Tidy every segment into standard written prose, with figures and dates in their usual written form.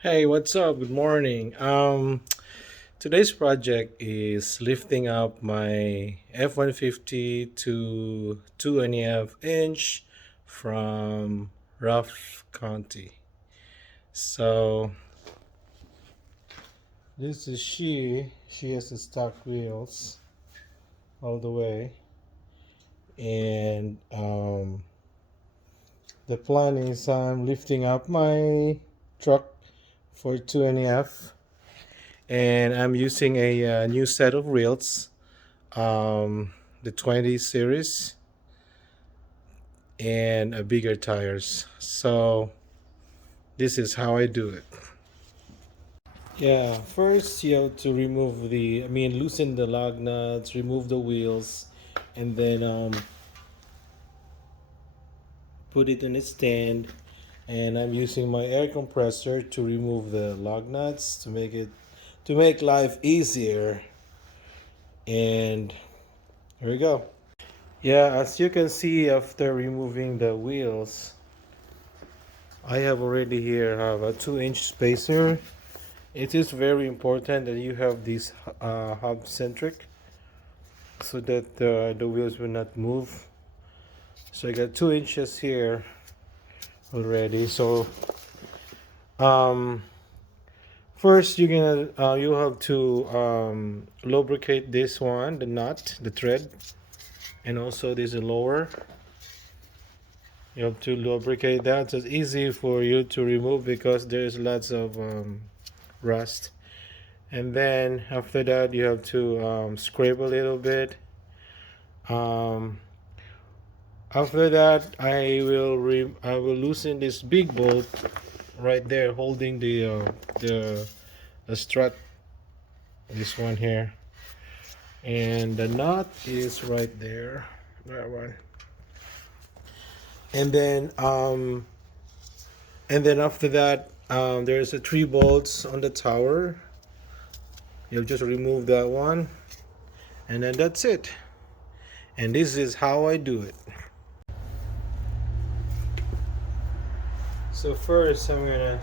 Hey, what's up? Good morning. Today's project is lifting up my F150 to 2.5 inch from rough county. So this is she. She has the stock wheels all the way, and the plan is I'm lifting up my truck for 2.5, and I'm using a new set of reels, the 20 series, and a bigger tires. So this is how I do it. Yeah, first you have to remove loosen the lug nuts, remove the wheels, and then put it in a stand. And I'm using my air compressor to remove the lug nuts to make life easier. And here we go. Yeah, as you can see, after removing the wheels, I have already here have a 2-inch spacer. It is very important that you have this hub centric so that the wheels will not move. So I got 2 inches here already. So um, first you have to lubricate this one, the nut, the thread, and also this lower. You have to lubricate that. So it's easy for you to remove because there's lots of rust. And then after that you have to scrape a little bit. um, After that I will loosen this big bolt right there holding the strut, this one here, and the nut is right there, that one. And then after that, there's a 3 bolts on the tower. You'll just remove that one, and then that's it. And this is how I do it. So first I'm gonna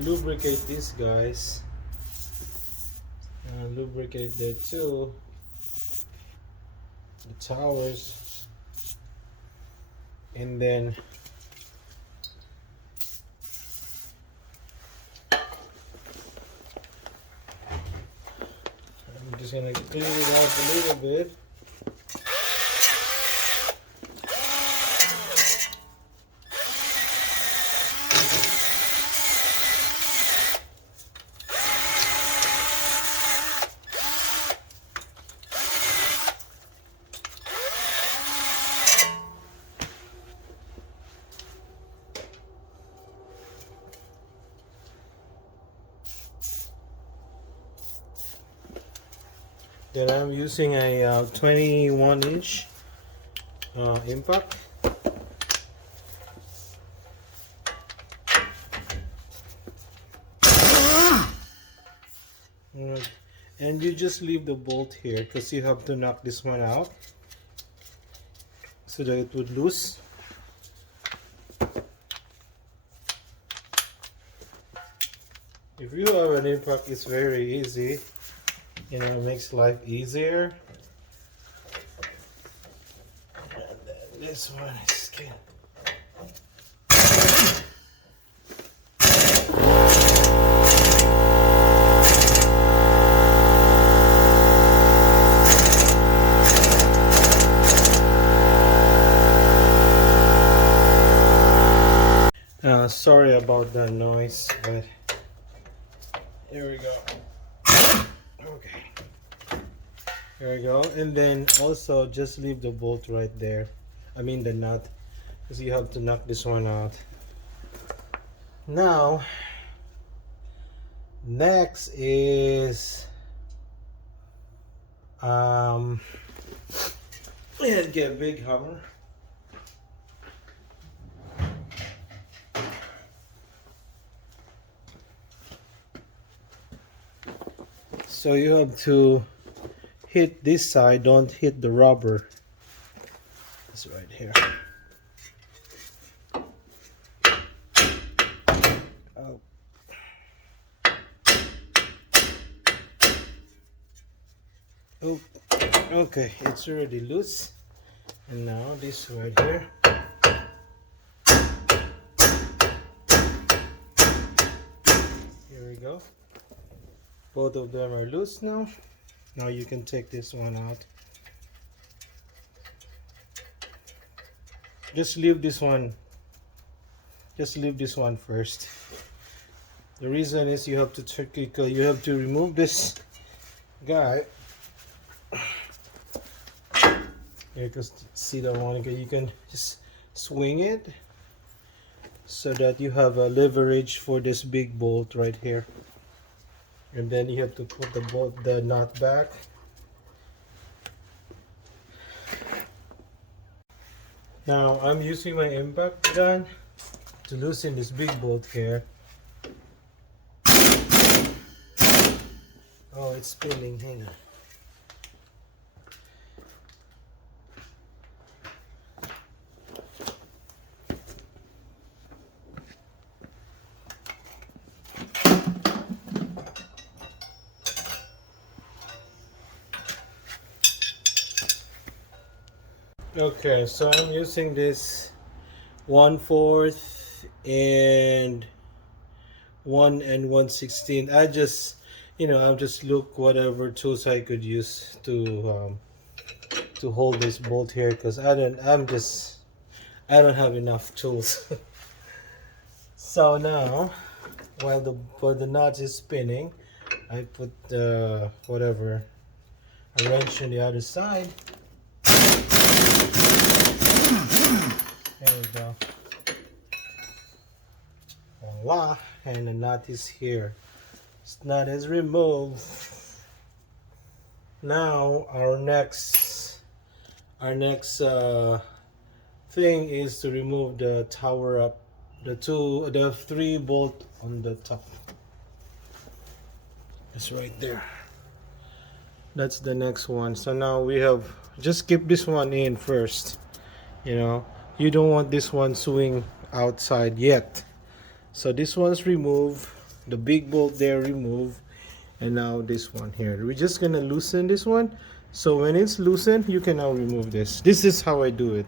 lubricate these guys, lubricate there too, the towers, and then I'm just gonna clean it up a little bit. Then I'm using a 21-inch impact. Mm, and you just leave the bolt here because you have to knock this one out so that it would loose. If you have an impact, it's very easy. It makes life easier. And then this one is good. Sorry about the noise, but here we go. Okay, here we go. And then also just leave the bolt right there. I mean the nut, because you have to knock this one out. Now, next is let's get a big hammer. So you have to hit this side, don't hit the rubber. It's right here. Oh. Oh, okay, it's already loose. And now this right here. Here we go. Both of them are loose now. Now you can take this one out. Just leave this one. Just leave this one first. The reason is you have to remove this guy. Here, because see the one, you can just swing it so that you have a leverage for this big bolt right here. And then you have to put the nut back. Now I'm using my impact gun to loosen this big bolt here. Oh, it's spinning. Hang on. Okay, so I'm using this 1/4 and 1/16. I just, I'm just look whatever tools I could use to hold this bolt here, because I don't have enough tools. So now, while the nut is spinning, I put whatever a wrench on the other side. There we go. Voila, and the nut is here. This nut is removed. Now our next thing is to remove the tower up, the 3 bolt on the top. It's right there. That's the next one. So now we have, just keep this one in first. You don't want this one swing outside yet. So this one's removed, the big bolt there removed, and now this one here. We're just gonna loosen this one. So when it's loosened, you can now remove this. This is how I do it.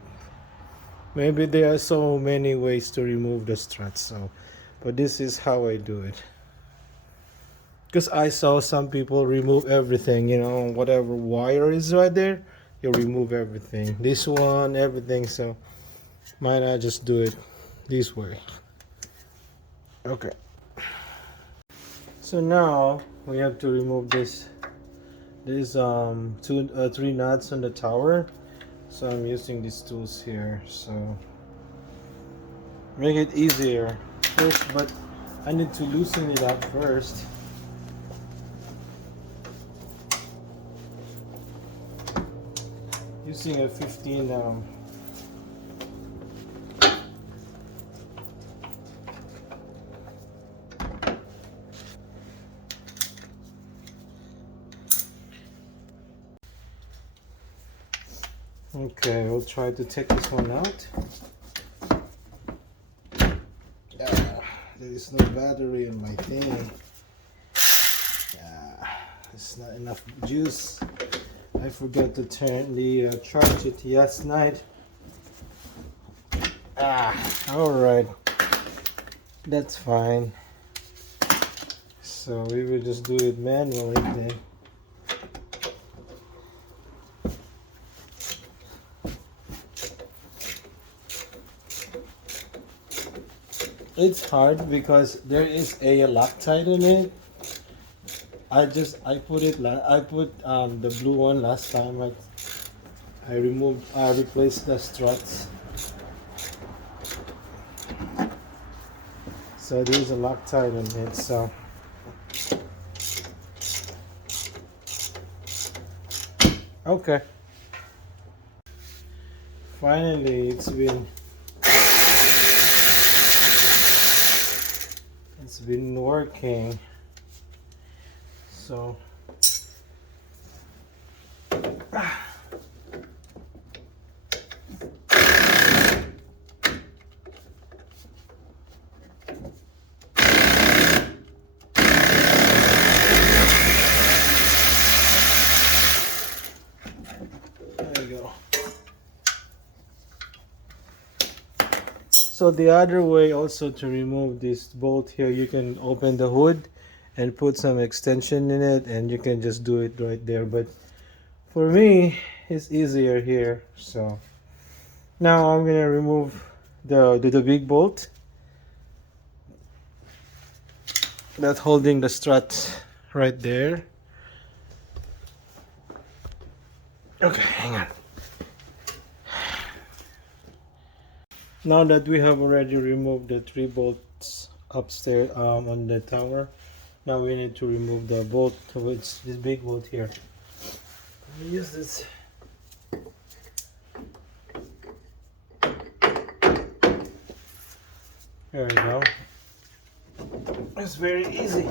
Maybe there are so many ways to remove the struts, but this is how I do it. Because I saw some people remove everything, whatever wire is right there, you remove everything. This one, everything. So mine, I just do it this way. Okay. So now we have to remove this 3 nuts on the tower. So I'm using these tools here. So make it easier first, but I need to loosen it up first. Using a 15 Okay, we'll try to take this one out. There is no battery in my thing. There's not enough juice. I forgot to charge it last night. Alright. That's fine. So we will just do it manually then. It's hard because there is a Loctite in it. I put the blue one last time. I replaced the struts. So there's a Loctite in it. So okay. Finally, it's been working. So So the other way also to remove this bolt here, you can open the hood and put some extension in it, and you can just do it right there. But for me, it's easier here. So now I'm gonna remove the big bolt that's holding the strut right there. Okay, hang on. Now that we have already removed the 3 bolts upstairs on the tower, now we need to remove the bolt towards this big bolt here. Let me use this. There we go. It's very easy.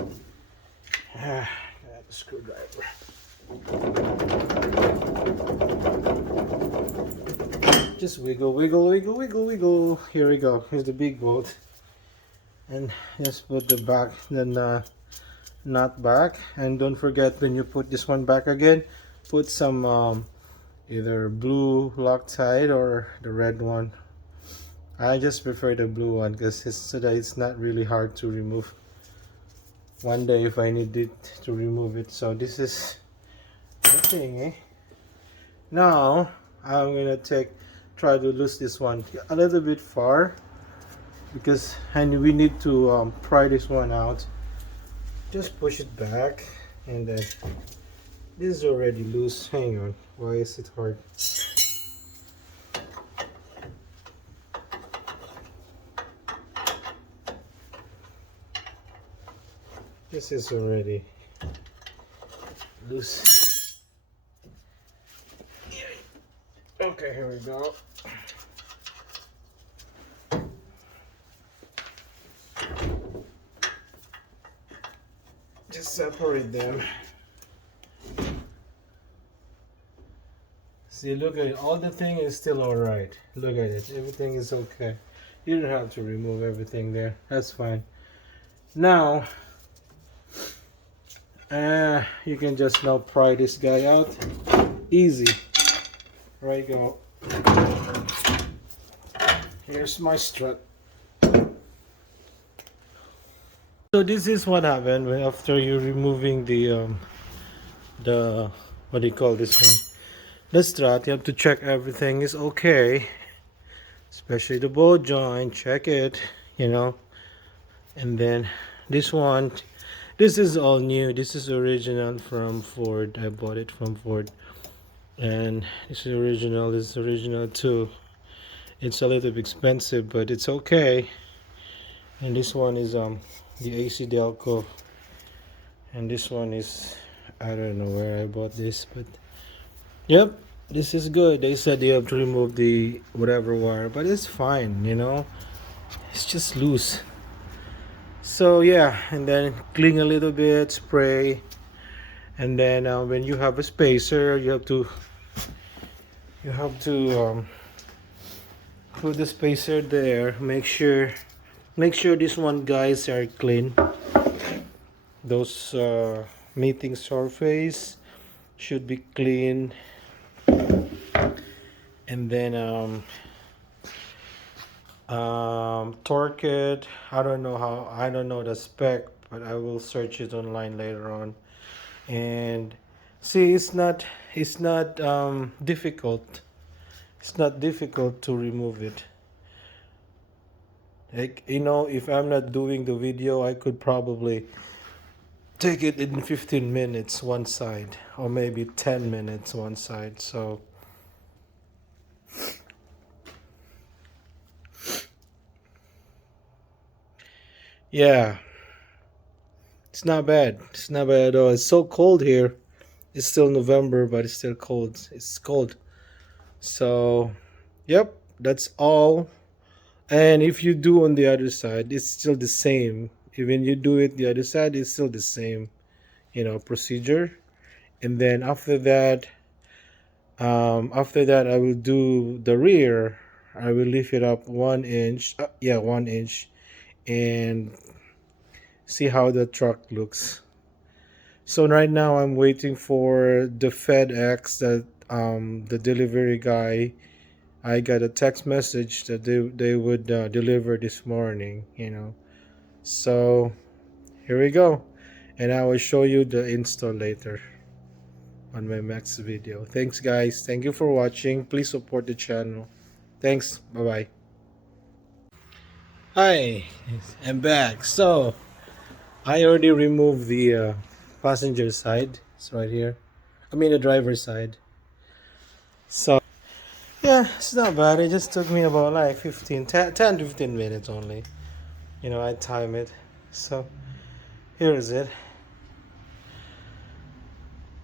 Got a screwdriver. Just wiggle, wiggle, wiggle, wiggle, wiggle. Here we go. Here's the big bolt. And just put the back, then nut back. And don't forget, when you put this one back again, put some either blue Loctite or the red one. I just prefer the blue one because so that it's not really hard to remove one day if I need it to remove it. So this is the thing, eh? Now I'm gonna try to lose this one a little bit far, because we need to pry this one out. Just push it back, and then this is already loose. Hang on, why is it hard? This is already loose. Okay, here we go. Just separate them. See, look at it. All the thing is still alright. Look at it. Everything is okay. You don't have to remove everything there. That's fine. Now, you can just now pry this guy out. Easy. Right, go. Here's my strut. So this is what happened after you're removing the what do you call this one? The strut. You have to check everything is okay, especially the ball joint. Check it, you know. And then this one, this is all new. This is original from Ford. I bought it from Ford, and this is original. This is original too. It's a little bit expensive, but it's okay. And this one is the AC Delco, and this one is, I don't know where I bought this, but yep, this is good. They said you have to remove the whatever wire, but it's fine, you know. It's just loose. So yeah, and then clean a little bit, spray, and then when you have a spacer, you have to put the spacer there. Make sure this one guys are clean. Those mating surface should be clean, and then torque it. I don't know the spec, but I will search it online later on. And see, it's not difficult. It's not difficult to remove it. Like, you know, if I'm not doing the video, I could probably take it in 15 minutes one side, or maybe 10 minutes one side. So yeah, it's not bad. It's not bad at all. It's so cold here. It's still November, but it's still cold. It's cold. So yep, that's all. And if you do on the other side, it's still the same. Even you do it the other side, it's still the same, you know, procedure. And then after that I will do the rear. I will lift it up 1 inch, 1 inch, and see how the truck looks. So right now I'm waiting for the FedEx that the delivery guy I got a text message that they would deliver this morning, you know. So here we go. And I will show you the install later on my next video. Thanks guys. Thank you for watching. Please support the channel. Thanks. Bye bye. Hi, I'm back. So I already removed the passenger side. It's right here. I mean the driver's side. So yeah, it's not bad. It just took me about like 10 to 15 minutes only. You know, I time it. So here is it.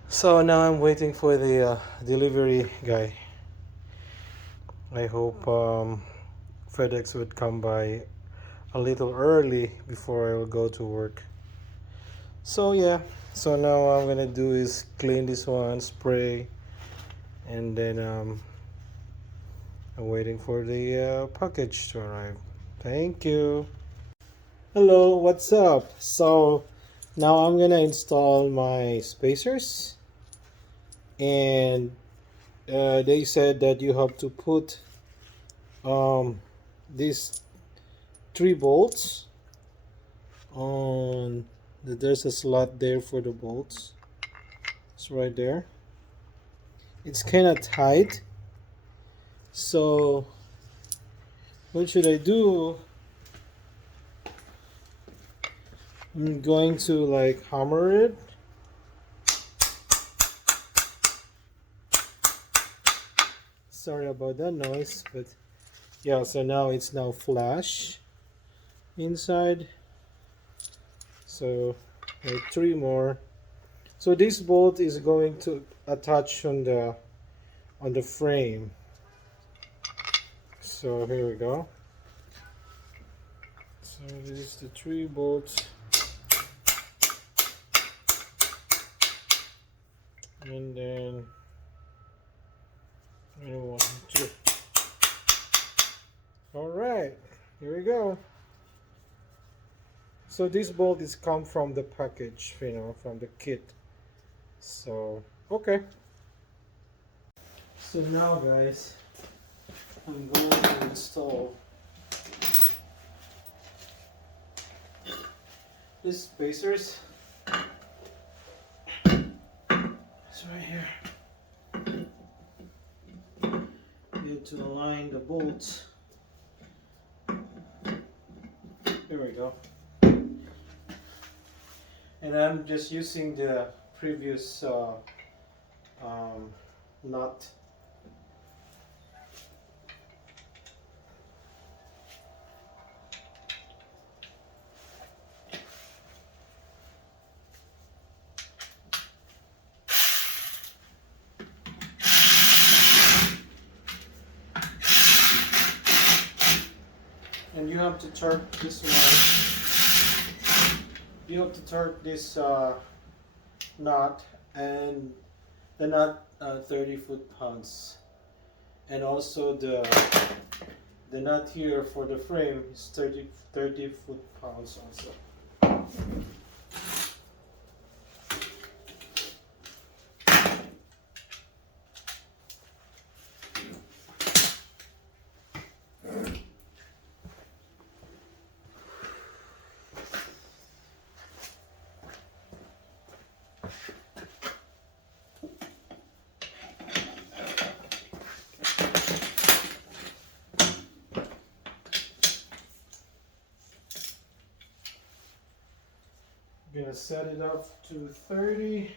So now I'm waiting for the delivery guy. I hope FedEx would come by a little early before I will go to work. So yeah, so now what I'm gonna do is clean this one, spray, and then I'm waiting for the package to arrive. Thank you. Hello, what's up? So now I'm gonna install my spacers, and they said that you have to put um, these 3 bolts on. There's a slot there for the bolts. It's right there. It's kind of tight. So what should I do? I'm going to like hammer it. Sorry about that noise, but yeah, so now it's now flush inside. So like 3 more. So this bolt is going to attach on the frame. So here we go. So this is the 3 bolts. And then 1, 2. Alright, here we go. So this bolt is come from the package, you know, from the kit. So okay. So now guys, I'm going to install these spacers. It's right here. You have to align the bolts. Here we go. And I'm just using the previous nut. And you have to turn this one. You have to turn this nut, and the nut 30 foot-pounds, and also the nut here for the frame is 30 foot-pounds also. I'm gonna set it up to 30.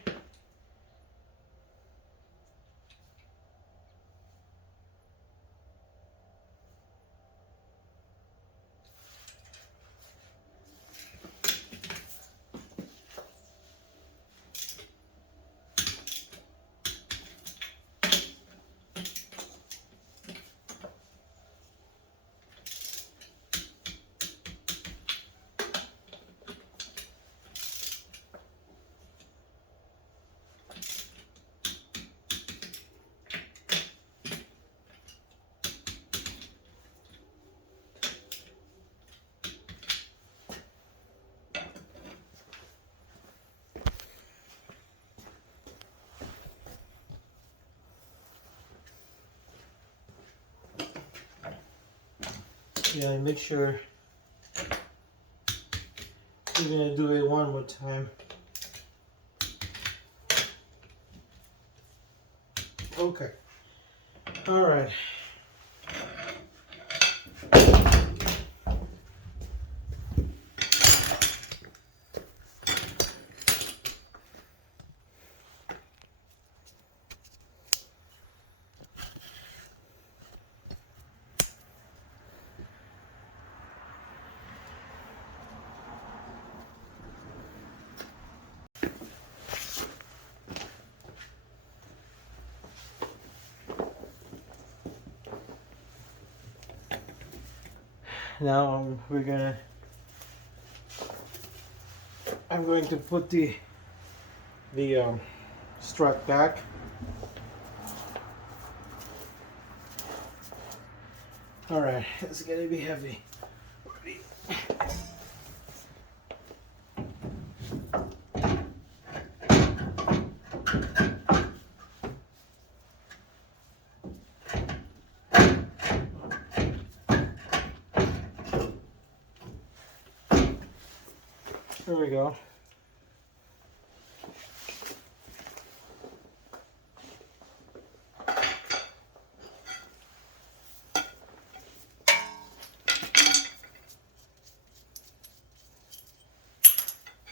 Yeah, make sure you're gonna do it one more time. Okay. All right. Now I'm going to put the strut back. All right, it's gonna be heavy. There we go.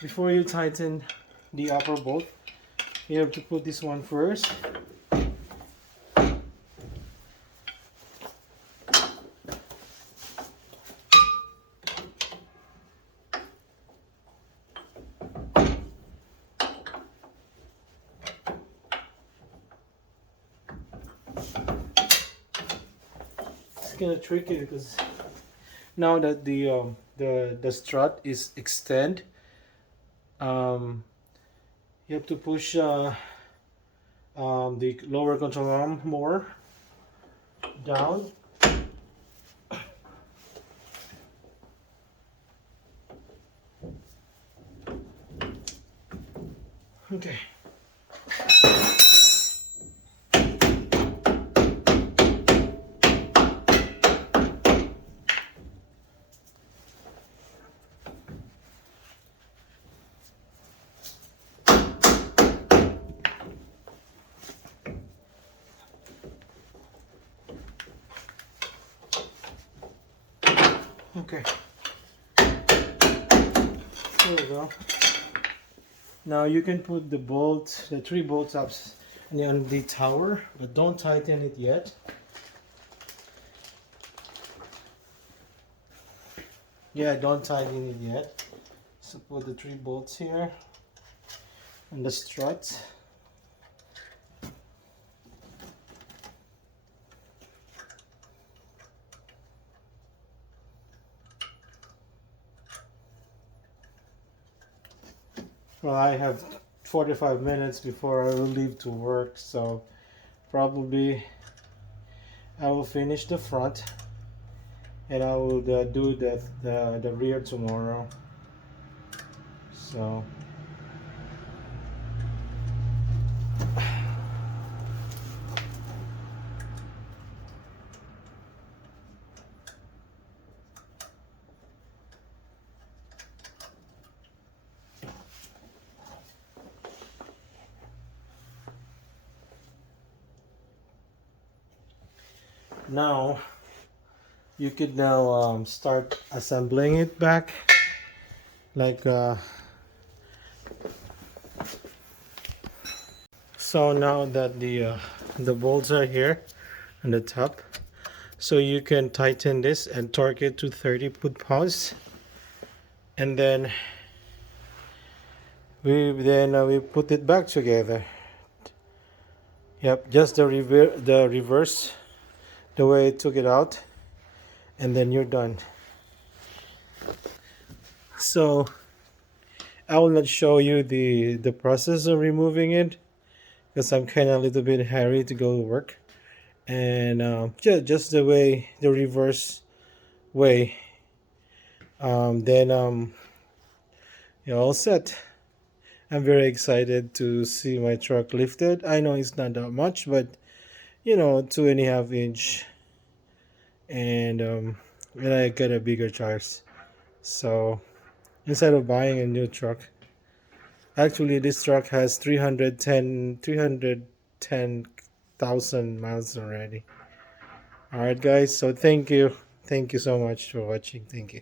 Before you tighten the upper bolt, you have to put this one first. It's kind of tricky because now that the strut is extend, you have to push the lower control arm more down. Okay. Okay. There we go. Now you can put the 3 bolts up on the tower, but don't tighten it yet. Yeah, don't tighten it yet. So put the 3 bolts here on the strut. Well, I have 45 minutes before I will leave to work, so probably I will finish the front and I will do the rear tomorrow. So now you could now start assembling it back, like so. Now that the bolts are here on the top, so you can tighten this and torque it to 30 foot-pounds, and then we put it back together. Yep, just the reverse, the way it took it out, and then you're done. So I will not show you the process of removing it because I'm kind of a little bit hurry to go to work, and just the reverse way. Then you're all set. I'm very excited to see my truck lifted. I know it's not that much, but 2.5 inch, and and I get a bigger tires. So instead of buying a new truck, actually this truck has 310,000 miles already. All right, guys. So thank you so much for watching. Thank you.